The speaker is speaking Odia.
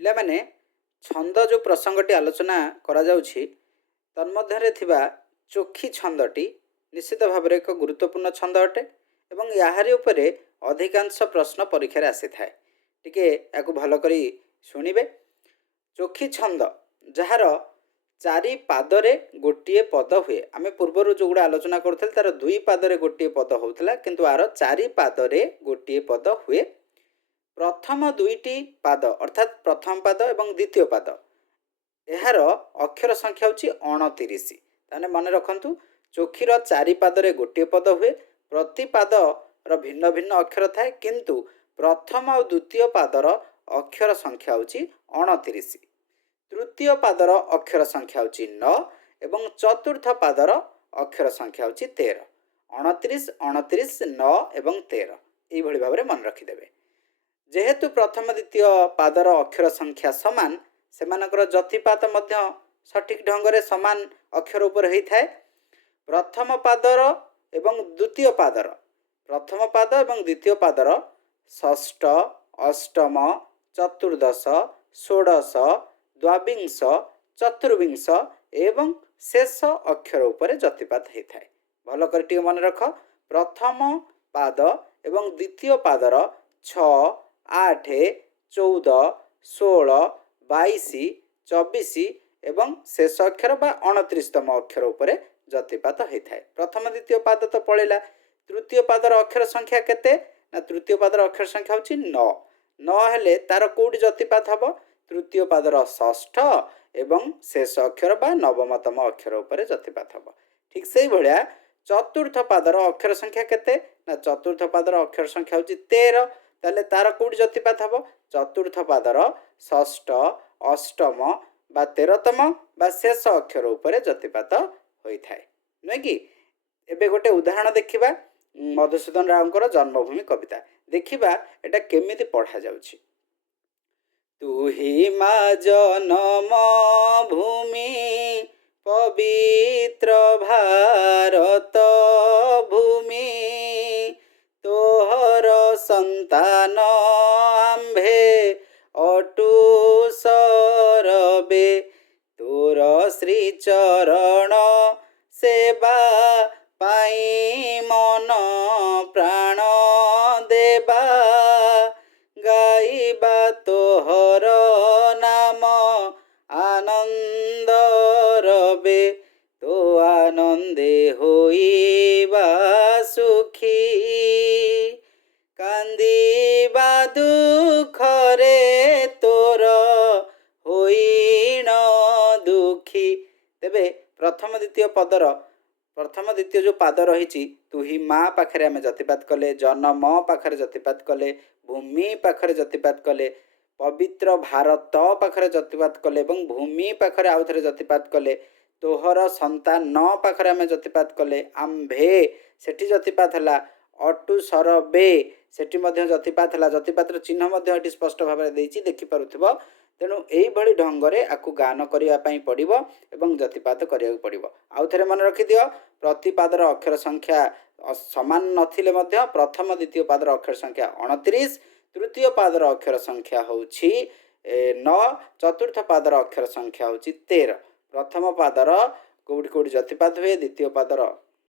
ପିଲାମାନେ ଛନ୍ଦ ଯେଉଁ ପ୍ରସଙ୍ଗଟି ଆଲୋଚନା କରାଯାଉଛି ତନ୍ମଧ୍ୟରେ ଥିବା ଚୋଖୀ ଛନ୍ଦଟି ନିଶ୍ଚିତ ଭାବରେ ଏକ ଗୁରୁତ୍ୱପୂର୍ଣ୍ଣ ଛନ୍ଦ ଅଟେ ଏବଂ ଏହାରି ଉପରେ ଅଧିକାଂଶ ପ୍ରଶ୍ନ ପରୀକ୍ଷାରେ ଆସିଥାଏ। ଟିକେ ୟାକୁ ଭଲ କରି ଶୁଣିବେ। ଚୋଖୀ ଛନ୍ଦ ଯାହାର ଚାରି ପାଦରେ ଗୋଟିଏ ପଦ ହୁଏ। ଆମେ ପୂର୍ବରୁ ଯେଉଁଗୁଡ଼ା ଆଲୋଚନା କରୁଥିଲେ ତାର ଦୁଇ ପାଦରେ ଗୋଟିଏ ପଦ ହେଉଥିଲା, କିନ୍ତୁ ଆର ଚାରି ପାଦରେ ଗୋଟିଏ ପଦ ହୁଏ। ପ୍ରଥମ ଦୁଇଟି ପାଦ ଅର୍ଥାତ୍ ପ୍ରଥମ ପାଦ ଏବଂ ଦ୍ୱିତୀୟ ପାଦ ଏହାର ଅକ୍ଷର ସଂଖ୍ୟା ହେଉଛି 29। ତାହେଲେ ମନେ ରଖନ୍ତୁ, ଚୋଖୀର ଚାରି ପାଦରେ ଗୋଟିଏ ପଦ ହୁଏ। ପ୍ରତି ପାଦର ଭିନ୍ନ ଭିନ୍ନ ଅକ୍ଷର ଥାଏ, କିନ୍ତୁ ପ୍ରଥମ ଆଉ ଦ୍ୱିତୀୟ ପାଦର ଅକ୍ଷର ସଂଖ୍ୟା ହେଉଛି 29। ତୃତୀୟ ପାଦର ଅକ୍ଷର ସଂଖ୍ୟା ହେଉଛି 9 ଏବଂ ଚତୁର୍ଥ ପାଦର ଅକ୍ଷର ସଂଖ୍ୟା ହେଉଛି 13। 29, 29, 9 ଏବଂ 13 ଏଇଭଳି ଭାବରେ ମନେ ରଖିଦେବେ। ଯେହେତୁ ପ୍ରଥମ ଦ୍ୱିତୀୟ ପାଦର ଅକ୍ଷର ସଂଖ୍ୟା ସମାନ, ସେମାନଙ୍କର ଯତିପାତ ମଧ୍ୟ ସଠିକ୍ ଢଙ୍ଗରେ ସମାନ ଅକ୍ଷର ଉପରେ ହୋଇଥାଏ। ପ୍ରଥମ ପାଦର ଏବଂ ଦ୍ୱିତୀୟ ପାଦର ଷଷ୍ଠ, ଅଷ୍ଟମ, ଚତୁର୍ଦଶ, ଷୋଡ଼ଶ, ଦ୍ୱାବିଂଶ, ଚତୁର୍ବିଂଶ ଏବଂ ଶେଷ ଅକ୍ଷର ଉପରେ ଯତିପାତ ହୋଇଥାଏ। ଭଲ କରି ଟିକେ ମନେ ରଖ। ପ୍ରଥମ ପାଦ ଏବଂ ଦ୍ୱିତୀୟ ପାଦର 6, 8, 14, 16, 22, 24 ଏବଂ ଶେଷ ଅକ୍ଷର ବା 29ତମ ଅକ୍ଷର ଉପରେ ଯତିପାତ ହୋଇଥାଏ। ପ୍ରଥମ ଦ୍ୱିତୀୟ ପାଦ ତ ପଳେଇଲା। ତୃତୀୟ ପାଦର ଅକ୍ଷର ସଂଖ୍ୟା କେତେ? ନା ତୃତୀୟ ପାଦର ଅକ୍ଷର ସଂଖ୍ୟା ହେଉଛି 9। 9 ହେଲେ ତାର କେଉଁଠି ଯତିପାତ ହେବ? ତୃତୀୟ ପାଦର ଷଷ୍ଠ ଏବଂ ଶେଷ ଅକ୍ଷର ବା ନବମତମ ଅକ୍ଷର ଉପରେ ଯତିପାତ ହେବ। ଠିକ୍ ସେଇଭଳିଆ ଚତୁର୍ଥ ପାଦର ଅକ୍ଷର ସଂଖ୍ୟା କେତେ? ନା ଚତୁର୍ଥ ପାଦର ଅକ୍ଷର ସଂଖ୍ୟା ହେଉଛି 13। ତାହେଲେ ତାର କେଉଁଠି ଯତିପାତ ହେବ? ଚତୁର୍ଥ ପାଦର ଷଷ୍ଠ, ଅଷ୍ଟମ ବା 13ତମ ବା ଶେଷ ଅକ୍ଷର ଉପରେ ଯତିପାତ ହୋଇଥାଏ, ନୁହେଁ କି? ଏବେ ଗୋଟେ ଉଦାହରଣ ଦେଖିବା, ମଧୁସୂଦନ ରାଓଙ୍କର ଜନ୍ମଭୂମି କବିତା। ଦେଖିବା ଏଟା କେମିତି ପଢ଼ାଯାଉଛି। ତୁହି ମା ଜନମ ଭୂମି ପବିତ୍ର ଭାରତ ଭୂମି, ତୋହର ସନ୍ତାନ ଆମ୍ଭେ ଅଟୁ ସରବେ, ତୋର ଶ୍ରୀଚରଣ ସେବା ପାଇଁ ମନ ପ୍ରାଣ ଦେବା, ଗାଇବା ତୋହର ନାମ ଆନନ୍ଦ ରବେ, ତୋ ଆନନ୍ଦେ ହୋଇବା ସୁଖୀ, କାନ୍ଦିବା ଦୁଃଖରେ ତୋର ହୋଇଣ ଦୁଃଖୀ। ତେବେ ପ୍ରଥମ ଦ୍ୱିତୀୟ ଯେଉଁ ପାଦ ରହିଛି, ତୁହି ମା ପାଖରେ ଆମେ ଯତିପାତ କଲେ, ଜନମ ପାଖରେ ଯତିପାତ କଲେ, ଭୂମି ପାଖରେ ଯତିପାତ କଲେ, ପବିତ୍ର ଭାରତ ପାଖରେ ଯତିପାତ କଲେ ଏବଂ ଭୂମି ପାଖରେ ଆଉ ଥରେ ଯତିପାତ କଲେ, ତୋହର ସନ୍ତାନ ପାଖରେ ଆମେ ଯତିପାତ କଲେ, ଆମ୍ଭେ ସେଠି ଯତିପାତ ହେଲା, ଅଟୁ ସରବେ ସେଠି ମଧ୍ୟ ଯତିପାତ ହେଲା। ଯତିପାତର ଚିହ୍ନ ମଧ୍ୟ ଏଠି ସ୍ପଷ୍ଟ ଭାବରେ ଦେଇଛି, ଦେଖିପାରୁଥିବ। ତେଣୁ ଏଇଭଳି ଢଙ୍ଗରେ ଆକୁ ଗାନ କରିବା ପାଇଁ ପଡ଼ିବ ଏବଂ ଯତିପାତ କରିବାକୁ ପଡ଼ିବ। ଆଉ ଥରେ ମନେ ରଖିଦିଅ, ପ୍ରତି ପାଦର ଅକ୍ଷର ସଂଖ୍ୟା ସମାନ ନଥିଲେ ମଧ୍ୟ ପ୍ରଥମ ଦ୍ୱିତୀୟ ପାଦର ଅକ୍ଷର ସଂଖ୍ୟା 29, ତୃତୀୟ ପାଦର ଅକ୍ଷର ସଂଖ୍ୟା ହେଉଛି 9, ଚତୁର୍ଥ ପାଦର ଅକ୍ଷର ସଂଖ୍ୟା ହେଉଛି 13। ପ୍ରଥମ ପାଦର କେଉଁଠି କେଉଁଠି ଯତିପାତ ହୁଏ, ଦ୍ୱିତୀୟ ପାଦର